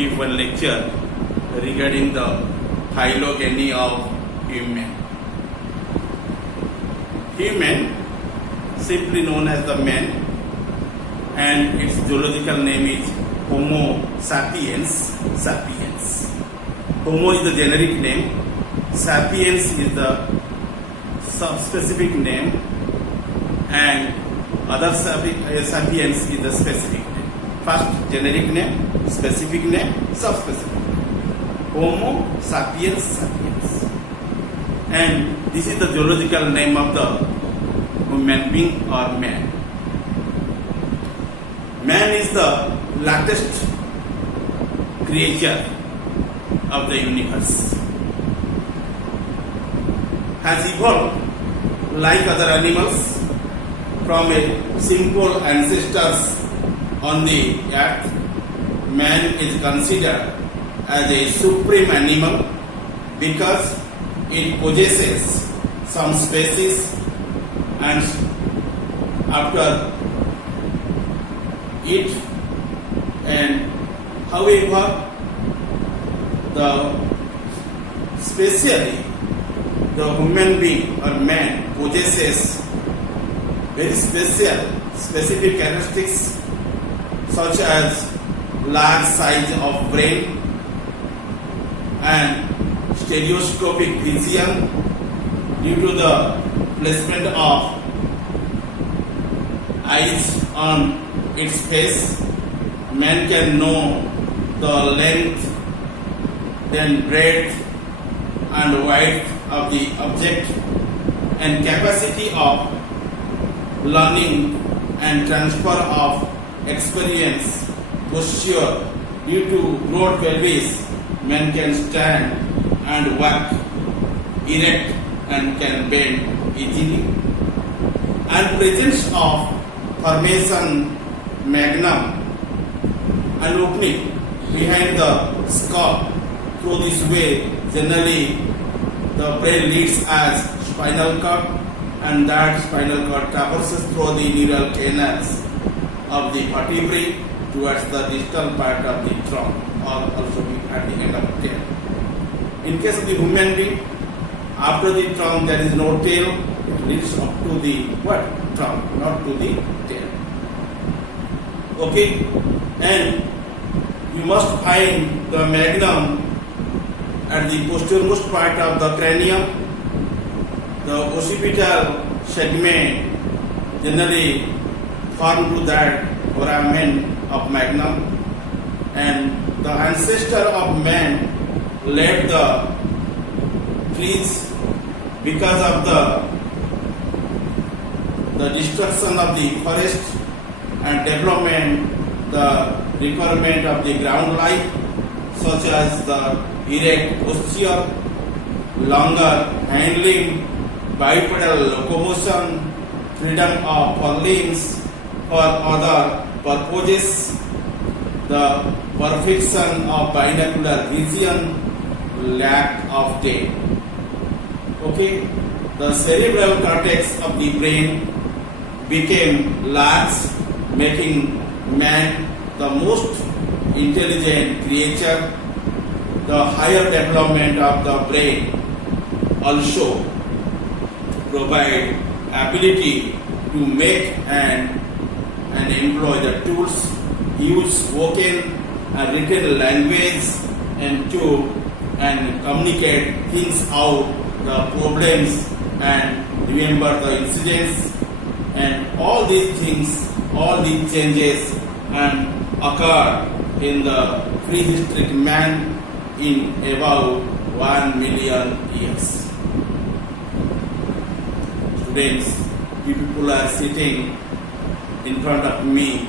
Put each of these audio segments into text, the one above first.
give one lecture regarding the phylogeny of human. Human, simply known as the man, and its zoological name is Homo sapiens. Homo is the generic name, sapiens is the subspecific name, and other sapiens is the specific name. First generic name, specific name, subspecific name. Homo sapiens. And this is the zoological name of the human being or man. Man is the latest creature of the universe. Has evolved like other animals from a simple ancestors on the earth. Man is considered as a supreme animal because it possesses some species, and after it, and however especially the human being or man possesses very specific characteristics such as large size of brain and stereoscopic vision due to the placement of eyes on its face. Man can know the length, then breadth and width of the object, and capacity of learning and transfer of experience, posture. Due to broad pelvis, man can stand and walk erect and can bend easily. And presence of formation magnum, an opening behind the skull. Through this way, generally the brain leads as spinal cord, and that spinal cord traverses through the neural canals of the vertebrae towards the distal part of the trunk, or also at the end of the tail. In case of the human being, after the trunk there is no tail, it leads up to the trunk, not to the tail. Okay, and you must find the magnum at the posteriormost part of the cranium. The occipital segment generally form to that foramen of magnum, and the ancestor of man left the trees because of the destruction of the forest and development, the requirement of the ground life, such as the erect posture, longer hind limb, bipedal locomotion, freedom of forelimbs for other purposes, the perfection of binocular vision, lack of tail. Okay, the cerebral cortex of the brain became large, making man the most intelligent creature. The higher development of the brain also provide ability to make and employ the tools, use spoken and written language, and to communicate things out, the problems, and remember the incidents, and all these things, all these changes and occur in the prehistoric man in about 1 million years. Students, you people are sitting in front of me,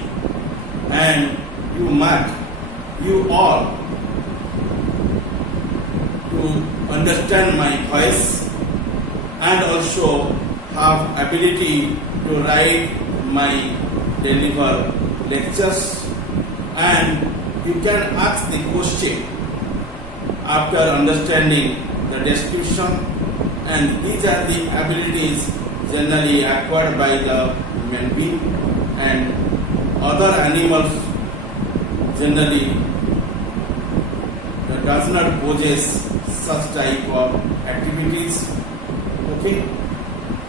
and you all to understand my voice and also have ability to write my deliver lectures, and you can ask the question after understanding the description, and these are the abilities generally acquired by the human being, and other animals generally does not possess such type of activities. Okay,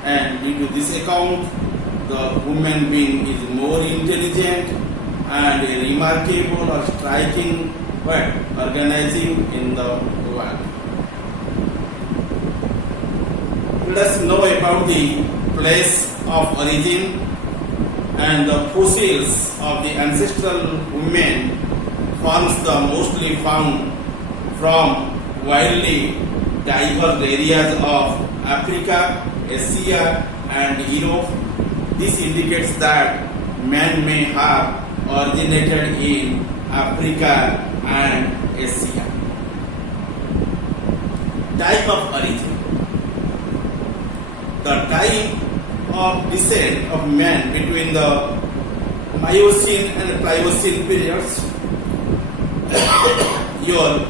and due to this account, the human being is more intelligent and remarkable or striking organizing in the world. Let us know about the place of origin and the fossils of the ancestral women forms the mostly found from widely diverse areas of Africa, Asia and Europe. This indicates that man may have originated in Africa and Asia. Type of origin. The type of descent of man between the Miocene and Pliocene periods. Your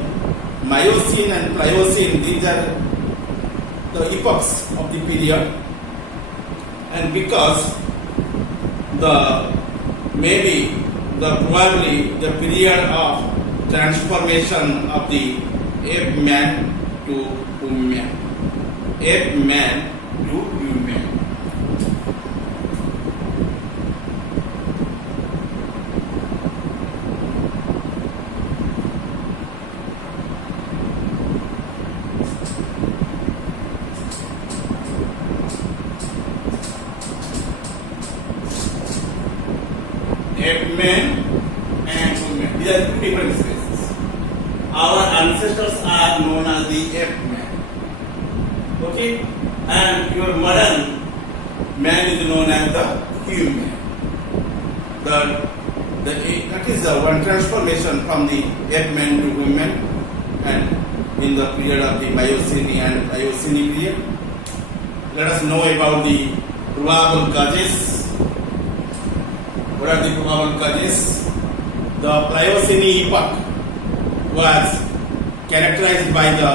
Miocene and Pliocene, these are the epochs of the period, and because probably the period of transformation of the ape man to human, ape man to human. Ape man and human. These are two different species. Our ancestors are known as the ape man. Okay? And your modern man is known as the human. That is the one transformation from the ape man to human, and in the period of the Miocene and Pliocene period. Let us know about the probable causes. What are the probable causes? The Pliocene epoch was characterized by the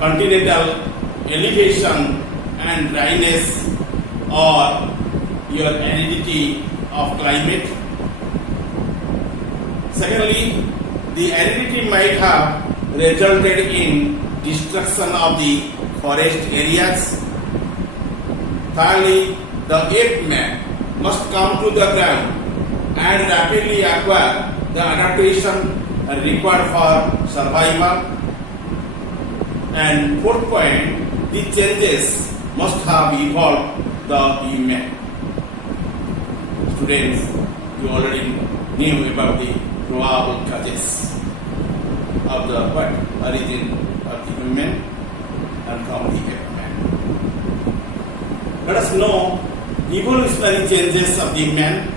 continental elevation and dryness or your aridity of climate. Secondly, the aridity might have resulted in destruction of the forest areas. Thirdly, the ape man must come to the ground and rapidly acquire the adaptation required for survival. And fourth point, the changes must have evolved the human. Students, you already knew about the probable causes of the origin of the human and from the ape man. Let us know evolutionary changes of the man.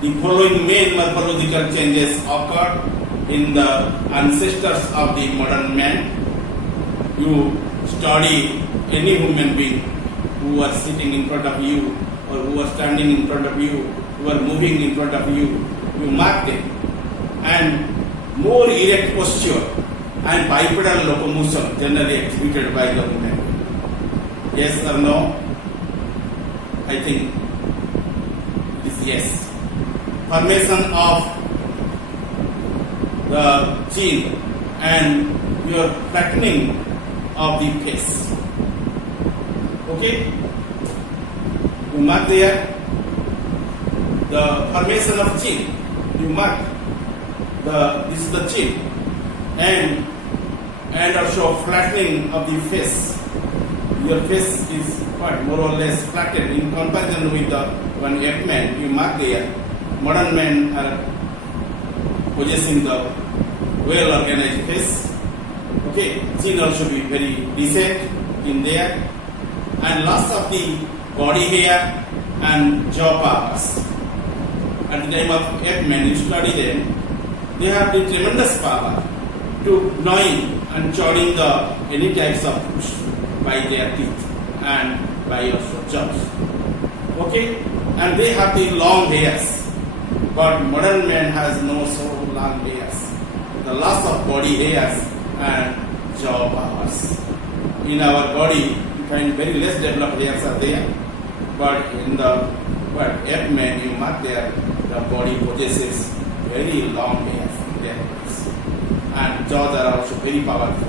The following main morphological changes occurred in the ancestors of the modern man. You study any human being who are sitting in front of you, or who are standing in front of you, who are moving in front of you, you mark them. And more erect posture and bipedal locomotion generally exhibited by the human. Yes or no? I think it is yes. Formation of the chin and your flattening of the face. Okay? You mark there the formation of chin. You mark this is the chin, and also flattening of the face. Your face is more or less flattened in comparison with the one ape man. You mark there. Modern men are possessing the well organized face. Okay, chin also be very decent in there, and loss of the body hair and jaw powers. At the time of ape men, you study them, they have the tremendous power to gnawing and chawing the any types of food by their teeth and by also jaws. Okay, and they have the long hairs, but modern man has no so long hairs. The loss of body hairs and jaw powers. In our body, you find very less developed hairs are there, but in the ape man, you mark there, the body possesses very long hairs in their bodies. and jaws are also very powerful,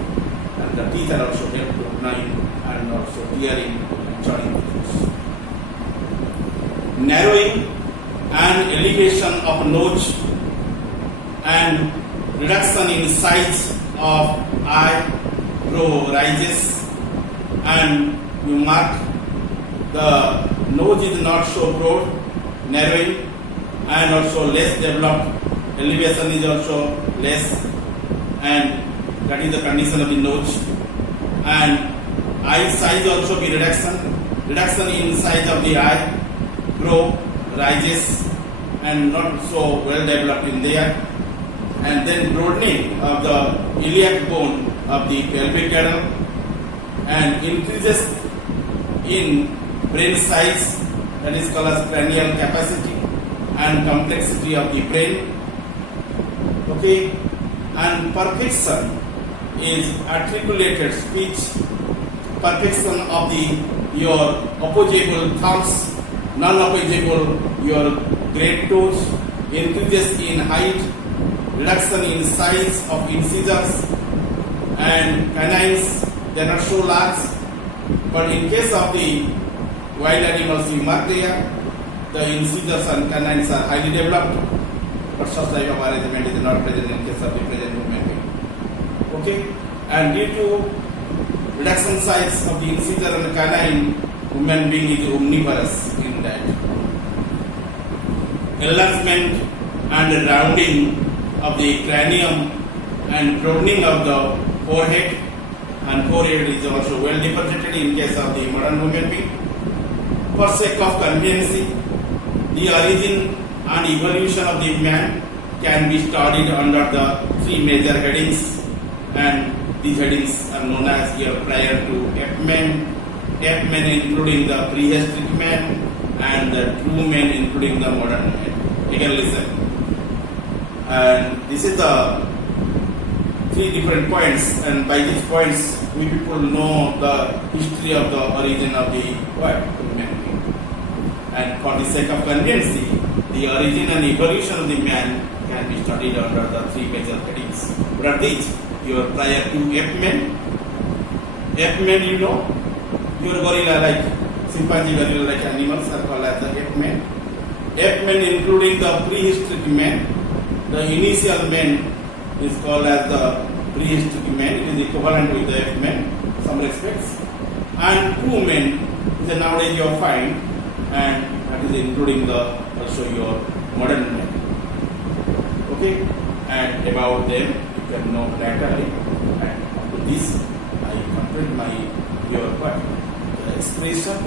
and the teeth are also help to gnawing and also tearing and chewing foods. Narrowing and elevation of nose and reduction in size of eyebrow rises, and you mark the nose is not so broad, narrowing and also less developed, elevation is also less, and that is the condition of the nose. And eye size also be reduction in size of the eye, brow rises and not so well developed in there, and then broadening of the iliac bone of the pelvic girdle, and increases in brain size, that is called as cranial capacity and complexity of the brain. Okay, and perfection is articulated speech, perfection of your opposable thumbs, non-opposable your great toes, increases in height, reduction in size of incisors, and canines, they are not so large, but in case of the wild animals we mark there, the incisors and canines are highly developed, but such type of arrangement is not present in case of the present human being. Okay, and due to reduction size of the incisor and canine, human being is omnivorous in that. Enlargement and rounding of the cranium and broadening of the forehead, and forehead is also well differentiated in case of the modern human being. For sake of convenience, the origin and evolution of the man can be studied under the three major headings, and these headings are known as here prior to F-men including the prehistoric man, and the true man including the modern man. Again listen. And this is the three different points, and by these points we people know the history of the origin of the human being. And for the sake of convenience, the origin and evolution of the man can be studied under the three major headings. What are these? Your prior to F-men. F-men, you know, your gorilla like chimpanzee gorilla like animals are called as the F-men. F-men including the prehistoric man. The initial man is called as the prehistoric man. It is equivalent with the F-men in some respects. And true men is the nowadays you find, and that is including the also your modern men. Okay, and about them you can know laterally. And after this, I complete my your what the expression